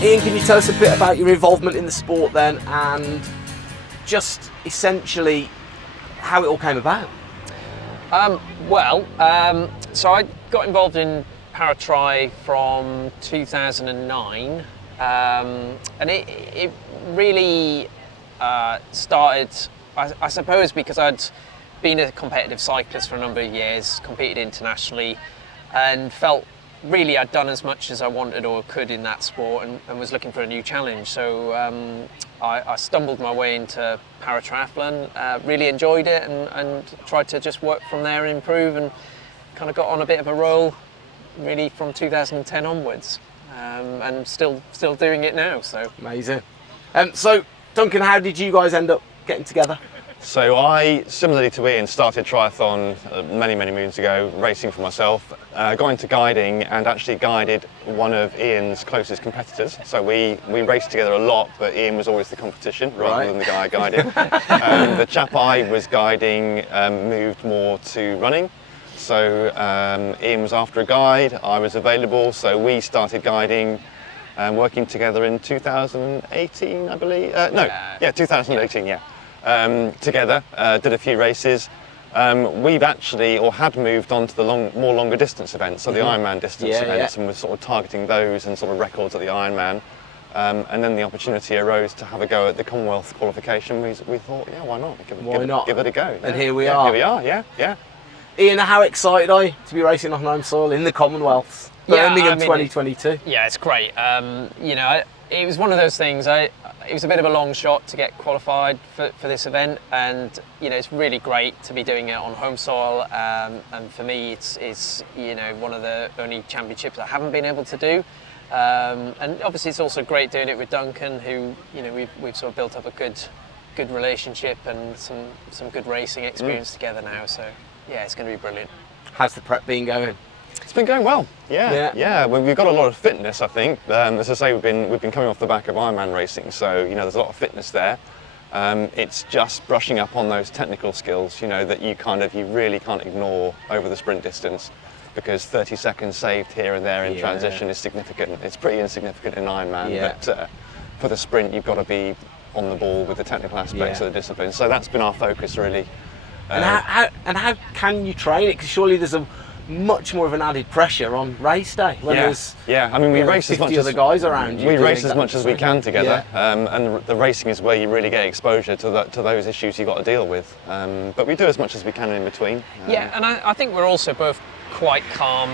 Iain, can you tell us a bit about your involvement in the sport then, and just essentially how it all came about? So I got involved in paratri from 2009, and it really started, I suppose, because I'd been a competitive cyclist for a number of years, competed internationally, and felt really I'd done as much as I wanted or could in that sport, and was looking for a new challenge. So I stumbled my way into paratriathlon, really enjoyed it, and tried to just work from there and improve, and kind of got on a bit of a roll really from 2010 onwards, and still doing it now. So amazing. So Duncan, how did you guys end up getting together? So I, similarly to Iain, started triathlon many moons ago, racing for myself, got into guiding and actually guided one of Iain's closest competitors. So we raced together a lot, but Iain was always the competition rather than the guy I guided. The chap I was guiding moved more to running. So Iain was after a guide, I was available, so we started guiding, working together in 2018, I believe. 2018, yeah. Together, did a few races. We've actually, or had moved on to the more longer distance events, so the Ironman distance events, and we're sort of targeting those and sort of records at the Ironman. And then the opportunity arose to have a go at the Commonwealth qualification. We thought, yeah, why not? Give it a go. And here we are. Here we are, yeah. Iain, how excited are you to be racing on home soil in the Commonwealth? Birmingham 2022. Yeah, it's great. It was one of those things. It was a bit of a long shot to get qualified for this event, and it's really great to be doing it on home soil. And for me, it's one of the only championships I haven't been able to do. And obviously, it's also great doing it with Duncan, who we've sort of built up a good relationship and some good racing experience together now. So yeah, it's going to be brilliant. How's the prep been going? It's been going well. Yeah. We've got a lot of fitness, I think. As I say, we've been coming off the back of Ironman racing, so there's a lot of fitness there. It's just brushing up on those technical skills, that you really can't ignore over the sprint distance, because 30 seconds saved here and there in transition is significant. It's pretty insignificant in Ironman, but for the sprint, you've got to be on the ball with the technical aspects of the discipline. So that's been our focus, really. And how can you train it? Because surely there's a much more of an added pressure on race day when there's I mean, we race as much as other guys around you. We race as much as we can together, and the racing is where you really get exposure to those issues you've got to deal with. But we do as much as we can in between. And I think we're also both quite calm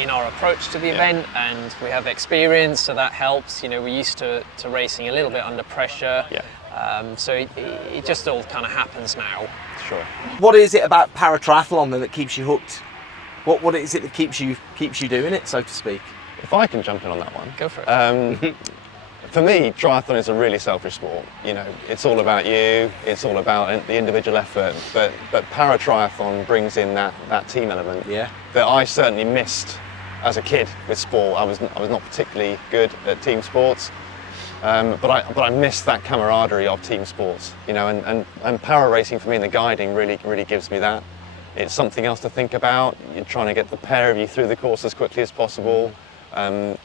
in our approach to the event, and we have experience, so that helps. We're used to racing a little bit under pressure. So it just all kind of happens now. Sure. What is it about paratriathlon then that keeps you hooked? What is it that keeps you doing it, so to speak? If I can jump in on that one. Go for it. For me, triathlon is a really selfish sport. It's all about you, it's all about the individual effort, but paratriathlon brings in that team element that I certainly missed as a kid with sport. I was not particularly good at team sports, but I missed that camaraderie of team sports, and para racing for me and the guiding really gives me that. It's something else to think about. You're trying to get the pair of you through the course as quickly as possible,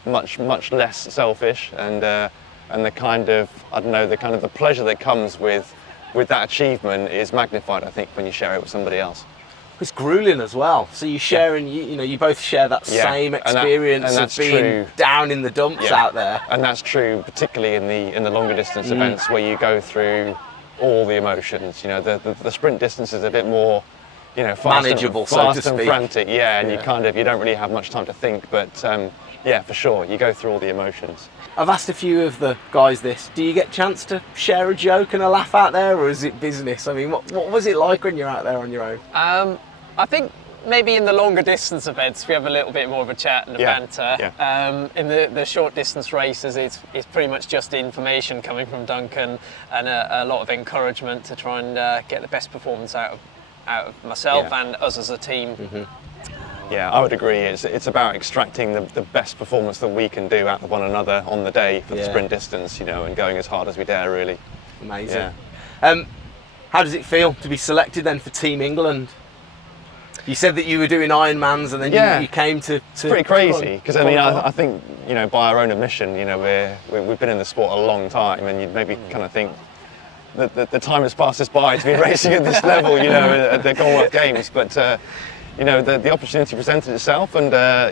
much less selfish, and the kind of the pleasure that comes with that achievement is magnified, I think, when you share it with somebody else. It's grueling as well. So you're sharing, you both share that same experience of being down in the dumps out there. And that's true, particularly in the longer distance events where you go through all the emotions. The sprint distance is a bit more manageable, fast so to and speak. frantic, and you don't really have much time to think, but for sure, you go through all the emotions. I've asked a few of the guys this. Do you get a chance to share a joke and a laugh out there, or is it business? I mean, what was it like when you're out there on your own? I think maybe in the longer distance events we have a little bit more of a chat and a banter. In the short distance races, it's pretty much just information coming from Duncan and a lot of encouragement to try and get the best performance out of myself and us as a team. Yeah, I would agree. It's about extracting the best performance that we can do out of one another on the day for the sprint distance, and going as hard as we dare, really. Amazing. How does it feel to be selected then for Team England? You said that you were doing Ironmans, and then Yeah. you came to Pretty crazy, because I mean, qualify. I think, you know, by our own admission, you know, we've been in the sport a long time, and you'd maybe kind of think that the time has passed us by to be racing at this level, you know, at the Commonwealth Games. But you know, the opportunity presented itself, and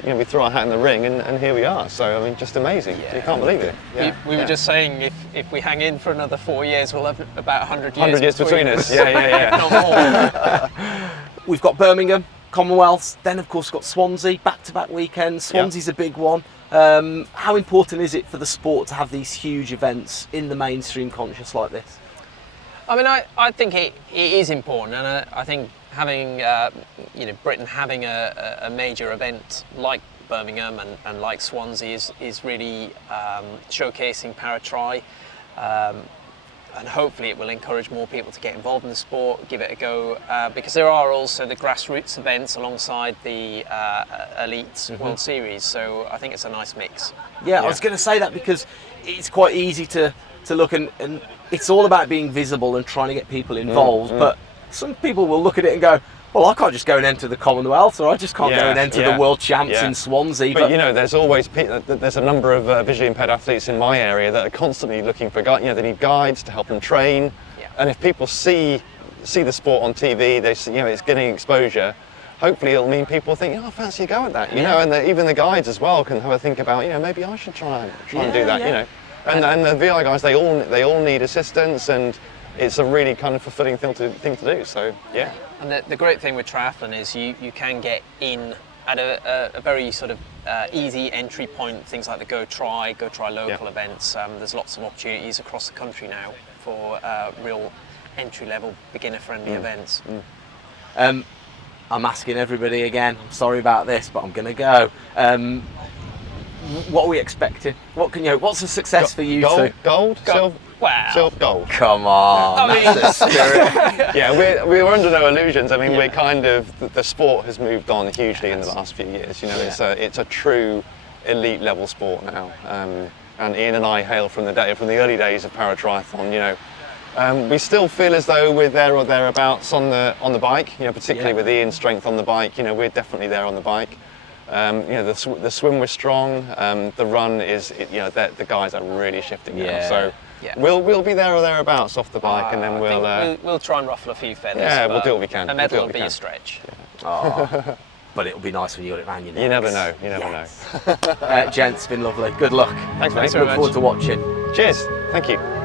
you know, we threw our hat in the ring, and here we are. So I mean, just amazing. You can't believe it. Yeah. We were just saying, if we hang in for another 4 years, we'll have about 100 years. 100 years between us. Yeah. Not more. We've got Birmingham, Commonwealth, then of course got Swansea, back-to-back weekends. Swansea's a big one. How important is it for the sport to have these huge events in the mainstream conscious like this? I mean, I think it is important, and I think having you know, Britain having a major event like Birmingham and like Swansea is really showcasing para-tri, and hopefully it will encourage more people to get involved in the sport, give it a go, because there are also the grassroots events alongside the elite World Series, so I think it's a nice mix. Yeah, I was going to say that because it's quite easy to look, and it's all about being visible and trying to get people involved, but some people will look at it and go, well, I can't just go and enter the Commonwealth, or I just can't go and enter the World Champs in Swansea. But you know, there's always there's a number of visually impaired athletes in my area that are constantly looking for guides. You know, they need guides to help them train. And if people see the sport on TV, they see, you know, it's getting exposure. Hopefully, it'll mean people think, oh, I fancy a go at that. You know, and even the guides as well can have a think about, you know, maybe I should try and do that. You know, and the VI guys, they all need assistance, and it's a really kind of fulfilling thing to do. So yeah. And the great thing with triathlon is you can get in at a very sort of easy entry point. Things like the Go Try local events. There's lots of opportunities across the country now for real entry-level, beginner-friendly events. I'm asking everybody again. I'm sorry about this, but I'm going to go. What are we expecting? What's a success for you two? Gold? Silver? Wow. Silver, gold. Come on, that's the spirit. Yeah, we were under no illusions. I mean, we're kind of, the sport has moved on hugely in the last few years. You know, it's a true elite level sport now. And Iain and I hail from the early days of paratriathlon. You know, we still feel as though we're there or thereabouts on the bike. You know, particularly with Iain's strength on the bike. You know, we're definitely there on the bike. You know, the swim was strong. The run is, you know, the guys are really shifting now. So. Yeah. We'll be there or thereabouts off the bike, and then we'll try and ruffle a few feathers. Yeah, we'll do what we can. A medal will be a stretch. Yeah. But it'll be nice when you got it round your neck. You never know. You never know. Gents, it's been lovely. Good luck. Thanks, mate. Look forward to watching. Cheers. Thank you.